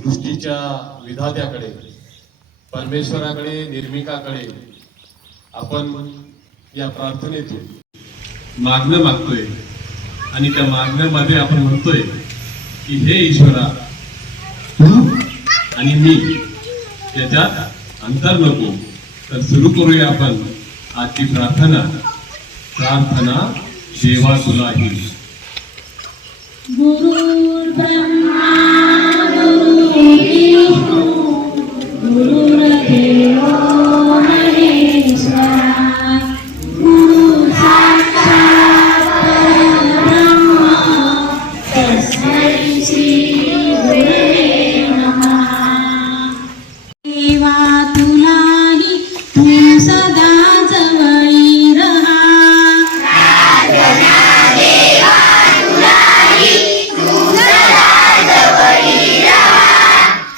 सृष्टीच्या विधात्याकडे, परमेश्वराकडे, निर्मिकाकडे आपण या प्रार्थनेतून मागणं मागतोय आणि त्या मागण्यामध्ये आपण म्हणतोय की हे ईश्वरा, तू आणि मी याच्यात अंतर नको. तर सुरू करूया आपण आजची प्रार्थना. प्रार्थना देवा तुलाही. गुरुर्ब्रह्मा गुरुर्विष्णू गुरुर्देवो महेश्वरा गुरु साक्षात् परब्रह्म तस्मै श्री गुरवे नमः. देवा तुलाही तू सदा जवळी रहा.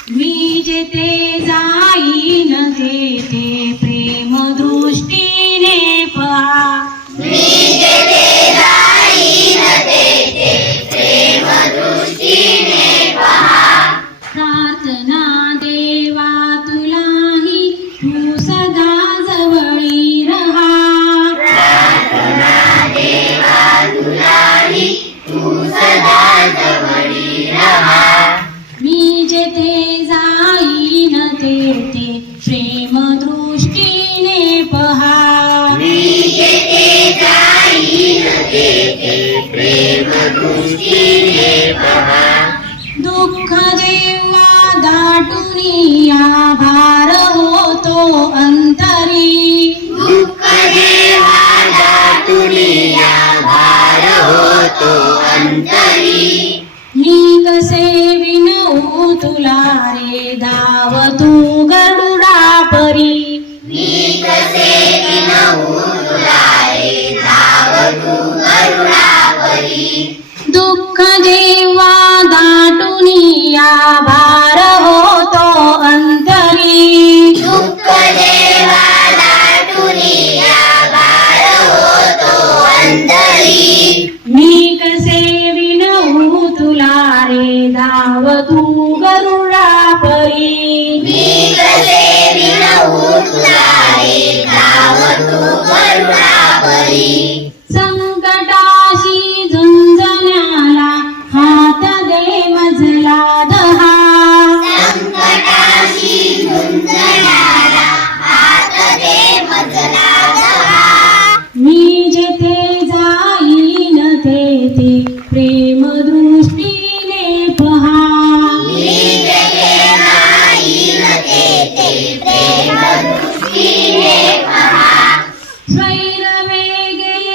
मी जेथे जाईन तेथे प्रेम दृष्टीने पहा. प्रार्थना देवा तुलाही तू सदा जवळी रहा. मी जेथे जाईन तेथे प्रेम दृष्टीने पहा. दुःख जेव्हा दाटून या भार होतो अंतरी. मी कसे विनवू तुला रे धाव तू गरुडा परी. दुःख जेव्हा दाटून या भार होतो अंतरी. मी कसे विनवू तुला रे धाव तू गरुडा परी. संकटाशी झुंजण्याला हात दे मजला दहा. मी जेथे जाईन तेथे प्रेम दृष्टीने पहा. स्वैर वेगे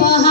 पहा